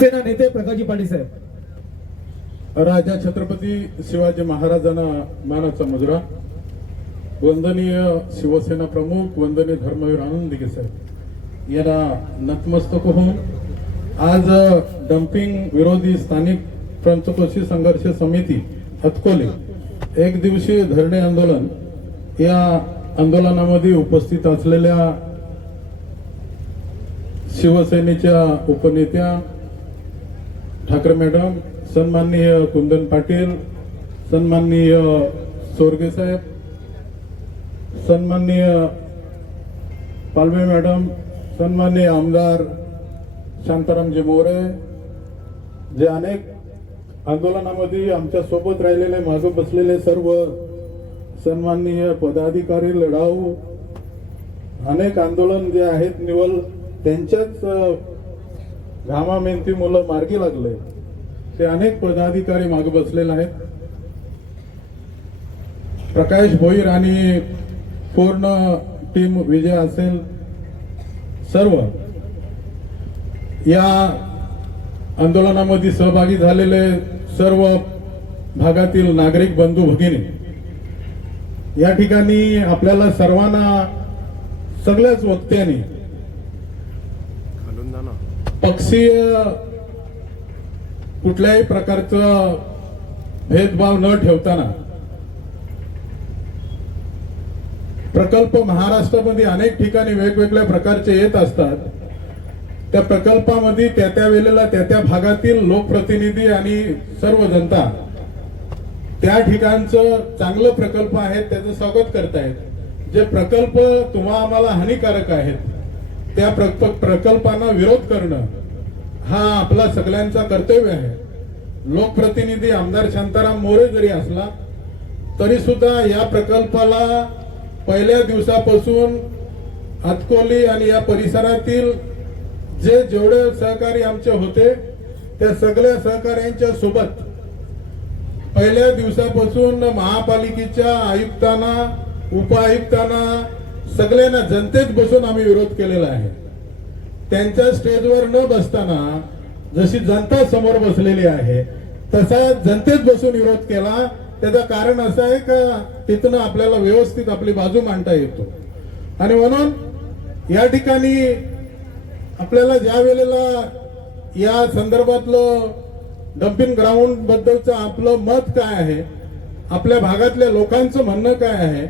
सेना नेते प्रकाशजी पाटील साहेब. राजा छत्रपती शिवाजी महाराजांना मानाचा मुजरा. वंदनीय शिवसेना प्रमुख वंदनीय धर्मवीर आनंद दिघे साहेब. यांना नतमस्तक होऊन आज डम्पिंग विरोधी स्थानिक पंचकोशी संघर्ष समिती हतकोले एक दिवशी धरणे आंदोलन या आंदोलनामध्ये उपस्थित असलेल्या शिवसेनेच्या उपनेत्या ठाकरे मॅडम सन्माननीय कुंदन पाटील सन्माननीय सोरगे साहेब सन्माननीय पालवे मॅडम सन्माननीय आमदार शांतारामजी मोरे जे अनेक आंदोलनामध्ये आमच्यासोबत राहिलेले मागे बसलेले सर्व सन्माननीय पदाधिकारी लढाऊ अनेक आंदोलन जे आहेत निवल त्यांच्याच घामा मेहनती मुलं मार्गी लागले. ते अनेक पदाधिकारी मागे बसलेले आहेत. प्रकाश भोईर आणि पूर्ण टीम विजय असेल. सर्व या आंदोलनामध्ये सहभागी झालेले सर्व भागातील नागरिक बंधू भगिनी या ठिकाणी आपल्याला सर्वांना सगळ्याच वक्त्यांनी पक्षीय कुठल्याही प्रकारचं भेदभाव न ठेवताना प्रकल्प महाराष्ट्रामध्ये अनेक ठिकाणी वेगवेगळ्या प्रकारचे येत असतात. त्या प्रकल्पामध्ये त्या त्या वेळेला त्या त्या भागातील लोकप्रतिनिधी आणि सर्व जनता त्या ठिकाणचं चांगलं प्रकल्प आहेत त्याचं स्वागत करतायत. जे प्रकल्प तुम्हा आम्हाला हानिकारक आहेत त्या प्रक- प्रकल्पांना विरोध करणं हा आपला सगळ्यांचा कर्तव्य आहे. लोकप्रतिनिधी आमदार शांताराम मोरे जरी असला तरी सुद्धा या प्रकल्पाला पहिल्या दिवसापासून हातकोली आणि या परिसरातील जे जेवढे सहकारी आमचे होते त्या सगळ्या सहकाऱ्यांच्या सोबत पहिल्या दिवसापासून महापालिकेच्या आयुक्तांना उपआयुक्तांना सगळ्यांना जनतेत बसून आम्ही विरोध केलेला आहे. त्यांच्या स्टेजवर न बसताना जशी जनता समोर बसलेली आहे तसा जनतेत बसून विरोध केला. त्याचं कारण असं आहे का तिथनं आपल्याला व्यवस्थित आपली बाजू मांडता येतो. आणि म्हणून या ठिकाणी आपल्याला ज्या वेळेला या संदर्भातलं डम्पिंग ग्राउंड बद्दलचं आपलं मत काय आहे आपल्या भागातल्या लोकांचं म्हणणं काय आहे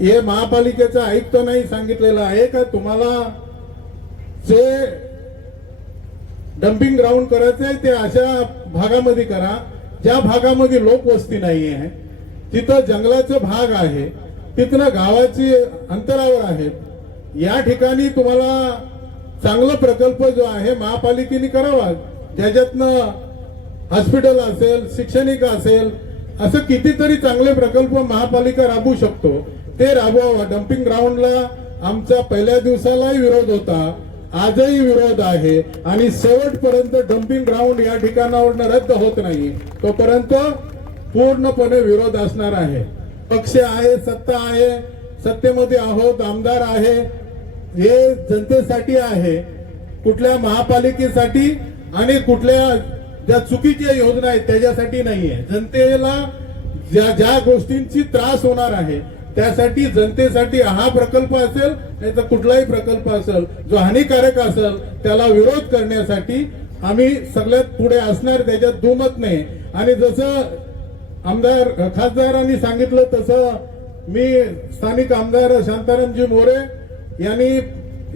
हे महापालिकेचं आयुक्त नाही सांगितलेलं आहे का? तुम्हाला जे डम्पिंग ग्राउंड करायचं आहे ते अशा भागामध्ये करा. ज्या भागामध्ये लोकवस्ती नाही आहे तिथं जंगलाचा भाग आहे तिथनं गावाची अंतरावर आहेत या ठिकाणी तुम्हाला चांगला प्रकल्प जो आहे महापालिकेने करावा. ज्याच्यातनं हॉस्पिटल असेल शैक्षणिक असेल असं कितीतरी चांगले प्रकल्प महापालिका राबवू शकतो. ते राबवावं डम्पिंग ग्राउंडला आमचा पहिल्या दिवसालाही विरोध होता. आजही विरोध आहे. आणि शेवटपर्यंत डम्पिंग ग्राउंड या ठिकाणावरनं रद्द होत नाही. तोपर्यंत पूर्णपणे विरोध असणार आहे. पक्ष आहे सत्ता आहे. सत्तेमध्ये आहोत आमदार आहे. हे जनतेसाठी आहे. कुठल्या महापालिकेसाठी आणि कुठल्या ज्या चुकीच्या योजना आहेत त्याच्यासाठी नाहीये. जनतेला ज्या ज्या गोष्टींची त्रास होणार आहे त्यासाठी जनतेसाठी हा प्रकल्प असेल नाही कुठलाही प्रकल्प असेल जो हानिकारक असेल त्याला विरोध करण्यासाठी आम्ही सगळ्यात पुढे असणार त्याच्यात दुमत नाही. आणि जसं आमदार खासदारांनी सांगितलं तसं मी स्थानिक आमदार शांतारामजी मोरे यांनी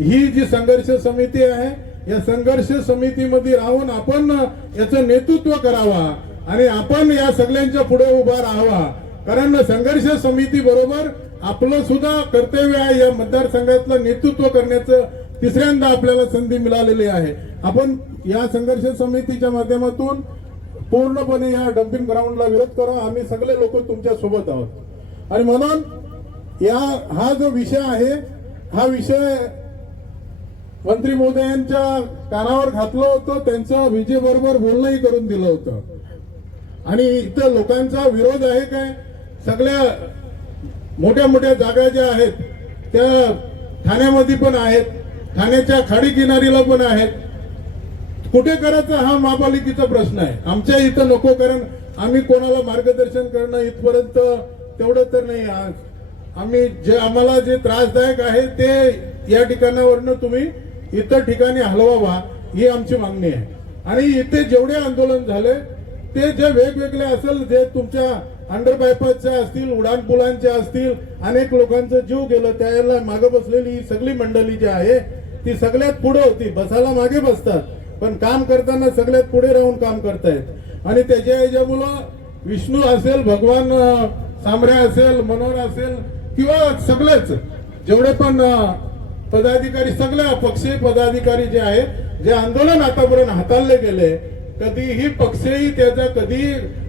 ही जी संघर्ष समिती आहे या संघर्ष समितीमध्ये राहून आपण याचं नेतृत्व करावा आणि आपण या सगळ्यांच्या पुढे उभा राहावा. कारण संघर्ष समिती बरोबर आपलं सुद्धा कर्तव्य आहे या मतदारसंघातलं नेतृत्व करण्याचं. तिसऱ्यांदा आपल्याला संधी मिळालेली आहे. आपण या संघर्ष समितीच्या माध्यमातून पूर्णपणे या डम्पिंग ग्राउंडला विरोध करा. आम्ही सगळे लोक तुमच्यासोबत आहोत. आणि म्हणून या हा जो विषय आहे हा विषय मंत्री मोदयांच्या कानावर घातलं होतं. त्यांचं विजेबरोबर बोलणंही करून दिलं होतं. आणि इथं लोकांचा विरोध आहे काय? सगळ्या मोठ्या मोठ्या जागा ज्या आहेत त्या ठाण्यामध्ये पण आहेत ठाण्याच्या खाडी किनारीला पण आहेत. कुठे करायचा हा महापालिकेचा प्रश्न आहे. आमच्या इथं नको कारण आम्ही कोणाला मार्गदर्शन करणं इथपर्यंत तेवढं तर नाही. आज आम्ही जे आम्हाला जे त्रासदायक आहे ते या ठिकाणावरनं तुम्ही इतर ठिकाणी हलवावा ही आमची मागणी आहे. आणि इथे जेवढे आंदोलन झाले ते जे वेगवेगळे असेल जे तुमच्या अंडर बायपासच्या असतील उडान पुलांच्या असतील अनेक लोकांचं जीव गेलं त्याला मागे बसलेली ही सगळी मंडळी जी आहे ती सगळ्यात पुढे होती बसायला मागे बसतात. पण काम करताना सगळ्यात पुढे राहून काम करतायत. आणि त्याच्या याच्यामुळं विष्णू असेल भगवान सामरे असेल मनोहर असेल किंवा सगळेच जेवढे पण पदाधिकारी सगळ्या पक्षीय पदाधिकारी जे आहेत जे आंदोलन आतापर्यंत हाताळले गेले कधीही पक्षही त्याचा कधी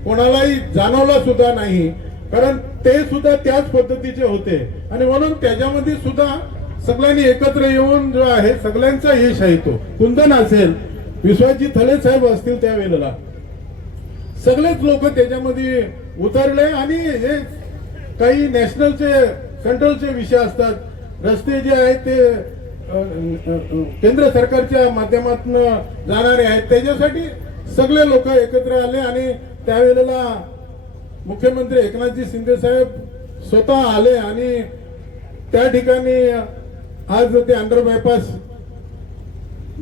कोणालाही जाणवला सुद्धा नाही. कारण ते सुद्धा त्याच पद्धतीचे होते. आणि म्हणून त्याच्यामध्ये सुद्धा सगळ्यांनी एकत्र येऊन जो आहे सगळ्यांचा यश आहे तो. कुंदन असेल विश्वजी थले साहेब असतील त्यावेळेला सगळेच लोक त्याच्यामध्ये उतरले आणि हे काही नॅशनलचे सेंट्रलचे विषय असतात. रस्ते जे आहेत ते केंद्र सरकारच्या माध्यमातून जाणारे आहेत. त्याच्यासाठी सगळे लोक एकत्र आले आणि त्यावेळेला मुख्यमंत्री एकनाथजी शिंदे साहेब स्वतः आले आणि त्या ठिकाणी आज ते अंडर बायपास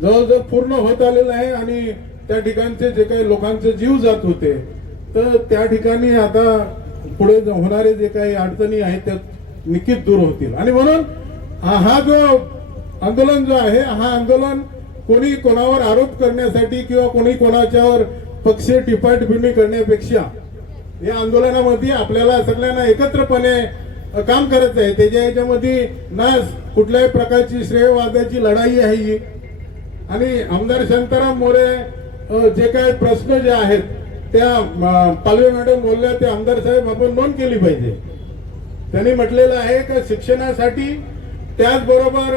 जवळजवळ पूर्ण होत आलेलं आहे आणि त्या ठिकाणचे जे काही लोकांचे जीव जात होते तर त्या ठिकाणी आता पुढे होणारे जे काही अडचणी आहेत त्या नक्कीच दूर होतील. आणि म्हणून हा हा जो आंदोलन जो आहे हा आंदोलन कोणी कोणावर आरोप करण्यासाठी किंवा कोणी कोणाच्यावर पक्ष टिपाटिपिणी करण्यापेक्षा या आंदोलनामध्ये आपल्याला सगळ्यांना एकत्रपणे काम करायचं आहे. त्याच्या याच्यामध्ये ना कुठल्याही प्रकारची श्रेयवादाची लढाई आहे ही. आणि आमदार शांताराम मोरे जे काय प्रश्न जे आहेत त्या पालवे मॅडम बोलल्या ते आमदार साहेब आपण नोंद केली पाहिजे. त्यांनी म्हटलेलं आहे का शिक्षणासाठी त्याचबरोबर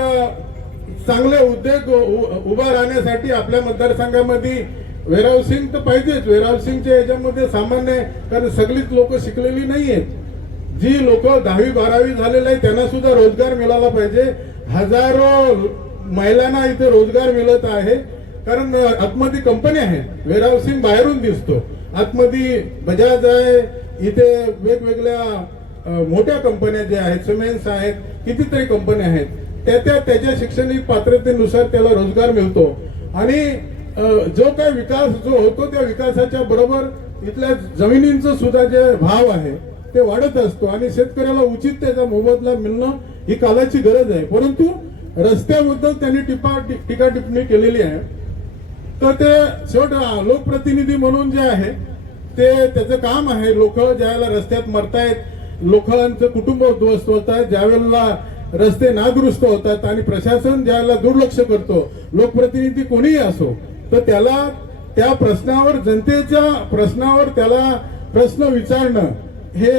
चांगले उद्योग उ- उभा राहण्यासाठी आपल्या मतदारसंघामध्ये वेअरहाऊसिंग तर पाहिजेच. वेअरहाऊसिंगच्या याच्यामध्ये सामान्य कारण सगळीच लोक शिकलेली नाही आहेत जी लोक दहावी बारावी झालेले आहेत त्यांना सुद्धा रोजगार मिळाला पाहिजे. हजारो महिलांना इथे रोजगार मिळत आहे. कारण आतमध्ये कंपन्या आहेत. वेअरहाऊसिंग बाहेरून दिसतो. आतमध्ये बजाज आहे. इथे वेगवेगळ्या मोठ्या कंपन्या ज्या आहेत सिमेंट्स आहेत कितीतरी कंपन्या आहेत. त्या त्या त्याच्या शैक्षणिक पात्रतेनुसार त्याला रोजगार मिळतो. आणि जो काही विकास जो होतो त्या विकासाच्या बरोबर इथल्या जमिनींचं सुद्धा जे भाव आहे ते वाढत असतो. आणि शेतकऱ्याला उचित त्याचा मोबदला मिळणं ही कालाची गरज आहे. परंतु रस्त्याबद्दल त्यांनी टिपा टीका टिप्पणी केलेली आहे. तर ते शेवट लोकप्रतिनिधी म्हणून जे आहे ते त्याचं काम आहे. लोक ज्यावेळेला रस्त्यात मरतायत लोकांचं कुटुंब उद्ध्वस्त होत आहे ज्यावेळेला रस्ते नादुरुस्त होतात आणि प्रशासन ज्याला दुर्लक्ष करतो लोकप्रतिनिधी कोणीही असो तर त्याला त्या प्रश्नावर जनतेच्या प्रश्नावर त्याला प्रश्न विचारणं हे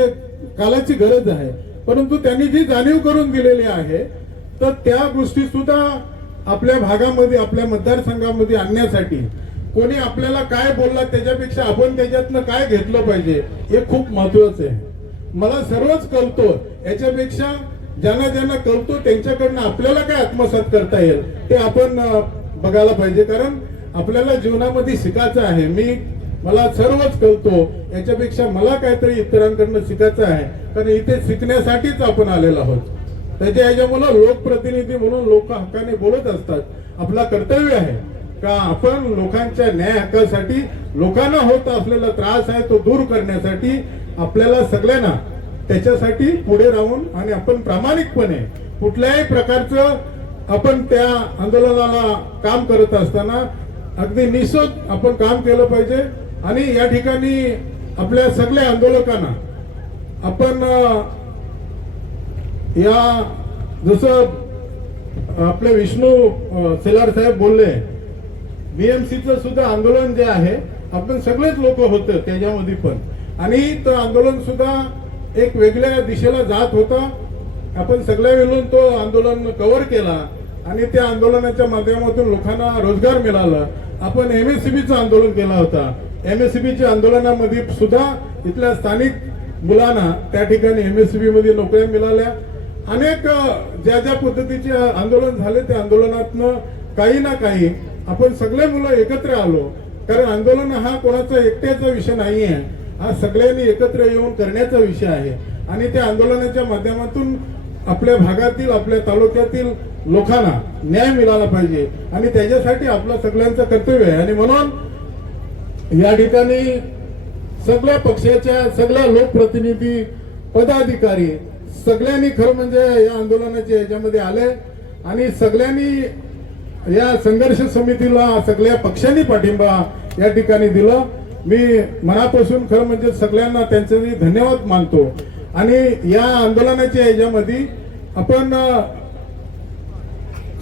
कालाची गरज आहे. परंतु त्यांनी जी जाणीव करून दिलेली आहे तर त्या गोष्टी सुद्धा आपल्या भागामध्ये आपल्या मतदारसंघामध्ये आणण्यासाठी कोणी आपल्याला काय बोलला त्याच्यापेक्षा आपण त्याच्यातनं काय घेतलं पाहिजे हे खूप महत्वाचं आहे. मला सर्वच कळतो याच्यापेक्षा ज्यांना ज्यांना कळतो त्यांच्याकडनं आपल्याला काय आत्मसात करता येईल ते आपण बघायला पाहिजे. कारण आपल्याला जीवनामध्ये शिकायचं आहे. मी मला सर्वच कळतो. याच्यापेक्षा मला काहीतरी इतरांकडनं शिकायचं आहे. कारण इथे शिकण्यासाठीच आपण आलेलो आहोत. त्याच्या याच्यामुळं लोकप्रतिनिधी म्हणून लोक हक्काने बोलत असतात. आपला कर्तव्य आहे का आपण लोकांच्या न्याय हक्कासाठी लोकांना होत असलेला त्रास आहे तो दूर करण्यासाठी आपल्याला सगळ्यांना त्याच्यासाठी पुढे राहून आणि आपण प्रामाणिकपणे कुठल्याही प्रकारचं आपण त्या आंदोलनाला काम करत असताना अगदी निस्वार्थ आपण काम केलं पाहिजे. आणि या ठिकाणी आपल्या सगळ्या आंदोलकांना आपण या जसं आपले विष्णू सेलार साहेब बोलले बीएमसीचं सुद्धा आंदोलन जे आहे आपण सगळेच लोक होतं त्याच्यामध्ये पण. आणि तो आंदोलन सुद्धा एक वेगळ्या दिशेला जात होता. आपण सगळ्या मिळून तो आंदोलन कव्हर केला आणि त्या आंदोलनाच्या माध्यमातून लोकांना रोजगार मिळाला. आपण एमएससीबीचं आंदोलन केला होता. एमएससीबीच्या आंदोलनामध्ये सुद्धा इथल्या स्थानिक मुलांना त्या ठिकाणी एमएससीबी मध्ये नोकऱ्या मिळाल्या. अनेक ज्या ज्या पद्धतीचे आंदोलन झाले त्या आंदोलनातनं काही ना काही आपण सगळे मुलं एकत्र आलो. कारण आंदोलन हा कोणाचा एकट्याचा विषय नाही आहे हा सगळ्यांनी एकत्र येऊन करण्याचा विषय आहे. आणि त्या आंदोलनाच्या माध्यमातून आपल्या भागातील आपल्या तालुक्यातील लोकांना न्याय मिळाला पाहिजे. आणि त्याच्यासाठी आपलं सगळ्यांचं कर्तव्य आहे. आणि म्हणून या ठिकाणी सगळ्या पक्षाच्या सगळ्या लोकप्रतिनिधी पदाधिकारी सगळ्यांनी खरं म्हणजे या आंदोलनाच्या याच्यामध्ये आले आणि सगळ्यांनी या संघर्ष समितीला सगळ्या पक्षांनी पाठिंबा या ठिकाणी दिलं. मी मनापासून खरं म्हणजे सगळ्यांना त्यांचे मी धन्यवाद मानतो. आणि या आंदोलनाच्या याच्यामध्ये आपण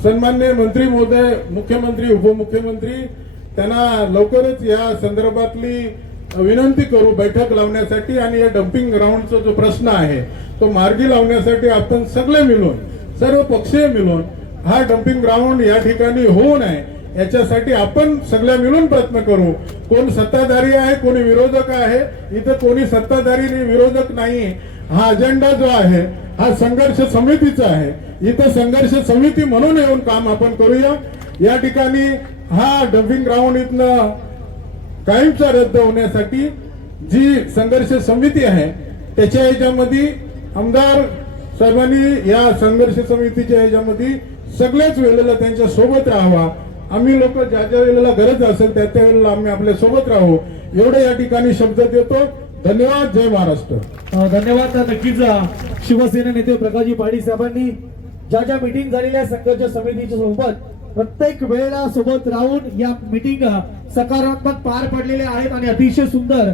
सन्मान्य मंत्री महोदय मुख्यमंत्री उपमुख्यमंत्री त्यांना लवकरच या संदर्भातली विनंती करू बैठक लावण्यासाठी आणि या डम्पिंग ग्राउंडचा जो प्रश्न आहे तो मार्गी लावण्यासाठी आपण सगळे मिळून सर्व पक्षीय मिळून हा डम्पिंग ग्राउंड या ठिकाणी होऊ नये. याच्यासाठी आपण सगळ्या मिळून प्रयत्न करू. कोण सत्ताधारी आहे कोणी विरोधक आहे इथं कोणी सत्ताधारी आणि विरोधक नाही. हा अजेंडा जो आहे हा संघर्ष समितीचा आहे. इथं संघर्ष समिती म्हणून येऊन काम आपण करूया. या ठिकाणी हा डम्पिंग ग्राउंड इथनं कायमचा रद्द होण्यासाठी जी संघर्ष समिती आहे त्याच्या ह्याच्यामध्ये आमदार साहेबांनी या संघर्ष समितीच्या ह्याच्यामध्ये सगळ्याच वेळेला त्यांच्यासोबत राहावा. आम्ही लोक ज्या ज्या वेळेला गरज असेल त्या त्या वेळेला आम्ही आपल्यासोबत राहू. एवढे या ठिकाणी शब्द देतो. धन्यवाद जय महाराष्ट्र. धन्यवाद नक्कीच शिवसेना नेते प्रकाशजी पाटील साहेबांनी ज्या ज्या मिटिंग झालेल्या संघर्ष समितीच्या सोबत प्रत्येक वेळेला सोबत राहून या मिटिंग सकारात्मक पार पडलेल्या आहेत आणि अतिशय सुंदर